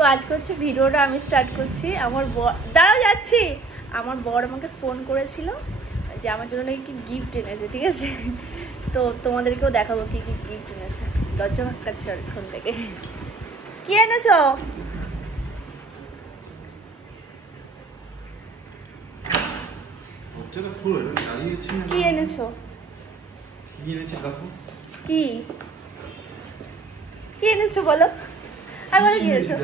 তো আজকে হচ্ছে ভিডিওটা আমি স্টার্ট করছি। আমার দাঁড়াও যাচ্ছি। আমার বর আমাকে ফোন করেছিল যে আমার জন্য নাকি কি গিফট এনেছে, ঠিক আছে? তো তোমাদেরকেও দেখাবো কি কি গিফট এনেছে। লজ্জা ভাক্কাচ্ছে অনেকক্ষণ থেকে। কি এনেছো? কি এনেছো? কি কি এনেছো বলো? আমি বলে কি এনেছো?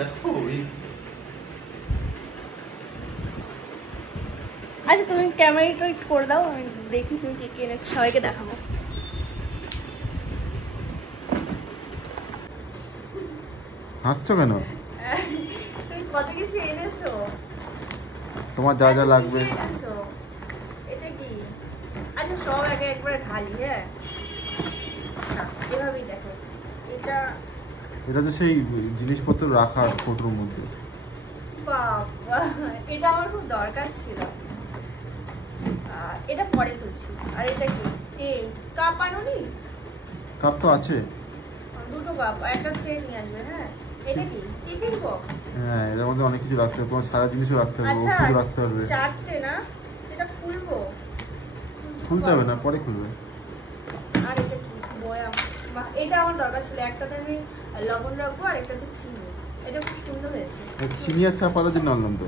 আচ্ছা তুমি ক্যামেরাটা একটু করে দাও, আমি দেখি তুমি কি কি এনেছো, সবাইকে দেখাবো। হাসছো কেন? তুমি কত কিছু এনেছো। তোমার যা যা লাগবে। এটা কি? আচ্ছা সব আগে একবারে ঢালি। হ্যাঁ এভাবেই দেখো। এটা তো সেই জিনিসপত্র রাখার ফটোর মধ্যে। বাবা এটা আমার খুব দরকার ছিল। এটা পরে খুলছি। আর এটা কি? এই কাপ আনোনি? কাপ তো আছে, দুটো কাপ, একটা সেট নিয়ে আসবে। হ্যাঁ এটা কি? Tiffin box. হ্যাঁ এর মধ্যে অনেক কিছু রাখতে হবে, তোমার সারা জিনিসও রাখতে হবে, আচ্ছা ওষুধ রাখতে হবে। চারটে না? এটা খুলবো? খুলতে হবে না, পরে খুলবে। আর এটা কি? বয়াম। এটা আমার দরকার ছিল। একটাতে আমি লবণ রাখবো আর একটাতে চিনি। এটা খুব সুন্দর হয়েছে। চিনি আর চা পাতার জন্য আনলাম তো।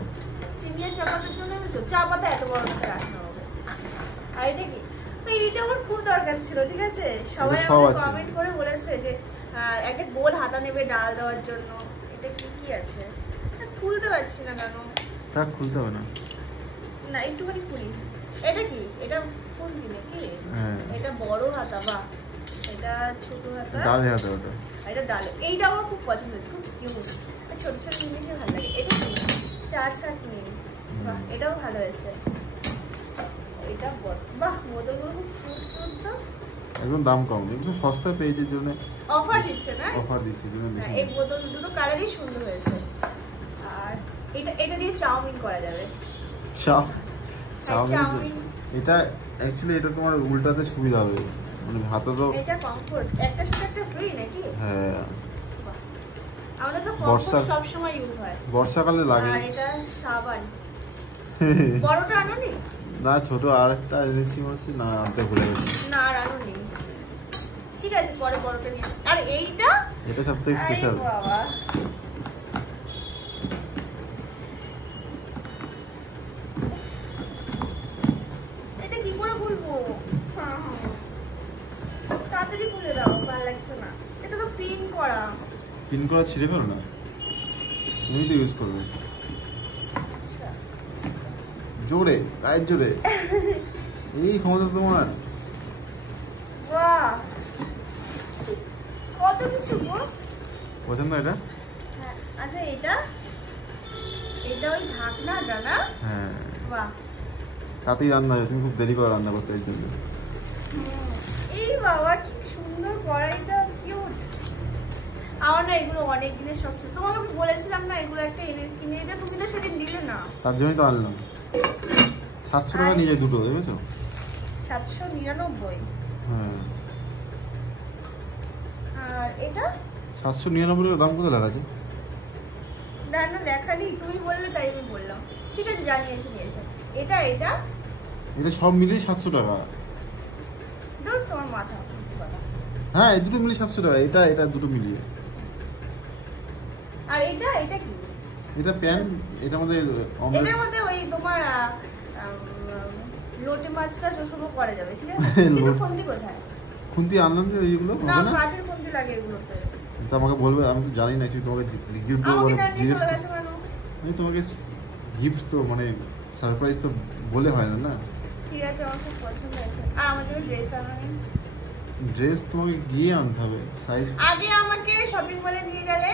চিনি আর চা পাতার জন্য এনেছো? চা পাতা এত বড় করে রাখতে হবে। আর এটা কি? এইটা আমার খুব দরকার ছিল, ঠিক আছে? সবাই আমাকে কমেন্ট করে বলেছে যে একটা গোল হাতা নেবে ডাল দেওয়ার জন্য। এটা কি কি আছে? খুলতে পারছি না কেন? তা খুলতে হবে না, না একটুখানি খুলি। এটা কি? এটা খুলবি নাকি? হ্যাঁ এটা বড় হাতা। বাহ, এটা ছোট হাতা। ডালে হাতে ওটা। এটা ডালে। এইটা আমার খুব পছন্দ হয়েছে, খুব কিউট। ছোট ছোট জিনিসই ভালো লাগে। এটা কি? চা ছাঁকনি। বাহ এটাও ভালো হয়েছে। এটা বাহ, বোতলগুলো খুব কিউট তো। একদম দাম কম, একটু সস্তা পেয়েছে জন্য অফার দিচ্ছে না? অফার দিচ্ছে জন্য। এই বোতল দুটো কালারই সুন্দর হয়েছে। আর এটা দিয়ে চাউমিন করা যাবে। চাউমিন এটা অ্যাকচুয়ালি এটা তোমার উল্টাতে সুবিধা হবে, মানে হাতে তো এটা কমফোর্ট। একটা সাথে একটা ফ্রি নাকি? হ্যাঁ আমাদের তো কমফোর্ট সব সময় ইউজ হয়, বর্ষাকালে লাগে। আর এটা সাবান। বড়টা আনোনি? না ছোট আরেকটা এনেছি হচ্ছে, না আনতে ভুলে গেছি। না আর আনোনি, ঠিক আছে পরে বড়টা নিয়ে। আর এইটা এটা সবথেকে স্পেশাল। বাবা এটা কি করে খুলবো? তাড়াতাড়ি খুলে দাও, ভালো লাগছে না। এটা তো পিন করা। পিন করা ছিঁড়ে ফেলো না, তুমি তো ইউজ করবে। আচ্ছা জোরে, গায়ের জোরে। এই ক্ষমতা তোমার। বাহ কত কিছু গো। পছন্দ এটা? হ্যাঁ আচ্ছা এটা ওই ঢাকনাটা না? হ্যাঁ বাহ তাতেই রান্না হয়, তুমি খুব দেরি করে রান্না করতে এই জন্য। এই বাবা কি সুন্দর কড়াইটা, কিউট। আমার না এগুলো অনেক জিনিস শখ ছিল। তোমাকে আমি বলেছিলাম না এগুলো একটা কিনে দিতে, তুমি তো সেদিন দিলে না। তার জন্যই তো আনলাম। 700 টাকা নিয়ে যায় দুটো, দেখেছো? 799। হ্যাঁ আর এটা 799 দাম কত লেখা আছে? না না লেখা নেই, তুমি বললে তাই আমি বললাম। ঠিক আছে জানিয়েছি, নিয়েছে। এটা এটা সব মিলিয়ে 700 টাকা। দূর তোমার মাথা। হ্যাঁ এই দুটো মিলিয়ে 700 টাকা, এটা দুটো মিলিয়ে। আর এটা কি? এটা প্যান, এটার মধ্যে এটার মধ্যে ওই তোমার লোটে মাছটা চষবো করা যাবে, ঠিক আছে? কিন্তু খুন্তি কোথায়? খুন্তি আনলাম যে এইগুলো না হবে না, কাঠের খুন্তি লাগে এগুলোতে। তো আমাকে বলবে, আমি তো জানি না কি তোমাকে গিফট দেবো। আমি তোমাকে গিফট তো মানে সারপ্রাইজ তো বলে হয় না। না ঠিক আছে, আমার খুব পছন্দ হয়েছে। আর আমার জন্য ড্রেস আনোনি? ড্রেস তোমাকে গিয়ে আনতে হবে। সাইজ আগে আমাকে শপিং মলে নিয়ে গেলে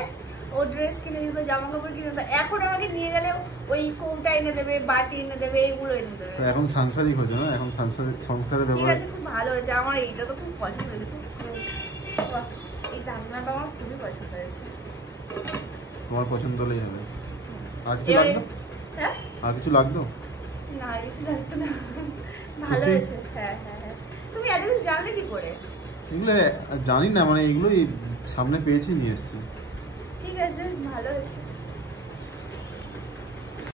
ও ড্রেস কিনে দিত, জামা কাপড় কিনে দিত। এখন আমাকে নিয়ে গেলে ওই কৌটা এনে দেবে, বাটি এনে দেবে, এগুলো এনে দেবে। এখন সাংসারিক হচ্ছে না, এখন সংসারের ঠিক ব্যাপার। আছে খুব ভালো হয়েছে, আমার এইটা তো খুব পছন্দ হয়েছে। এই ঢাকনাটা আমার খুবই পছন্দ হয়েছে। তোমার পছন্দ হলেই হবে। আর কিছু লাগবে? হ্যাঁ আর কিছু লাগবে? না আর কিছু লাগতো না, ভালো হয়েছে। হ্যাঁ হ্যাঁ হ্যাঁ, তুমি এত কিছু জানলে কি করে? এগুলো জানি না, মানে এগুলোই সামনে পেয়েছি নিয়ে এসেছি। ঠিক আছে ভালো হয়েছে।